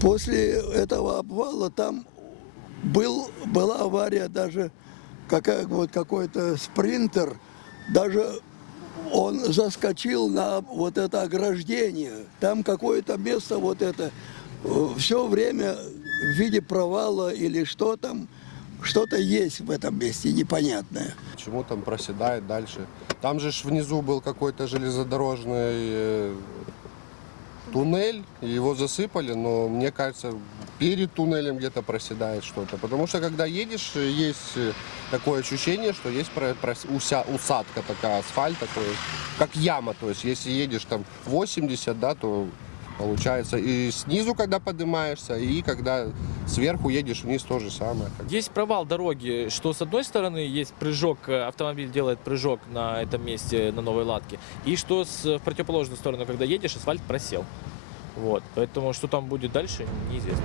После этого обвала там была авария даже, какой-то спринтер, даже он заскочил на вот это ограждение. Там какое-то место все время в виде провала или что там, что-то есть в этом месте непонятное. Почему там проседает дальше? Там же внизу был какой-то железнодорожный туннель, и его засыпали, но мне кажется, перед туннелем где-то проседает что-то. Потому что когда едешь, есть такое ощущение, что есть усадка такая, асфальт такой, как яма. То есть если едешь там 80, да, то получается и снизу, когда поднимаешься, и когда сверху едешь вниз, то же самое. Есть провал дороги, что с одной стороны есть прыжок, автомобиль делает прыжок на этом месте, на Новой Латке, и что в противоположную сторону, когда едешь, асфальт просел. Вот, поэтому что там будет дальше, неизвестно.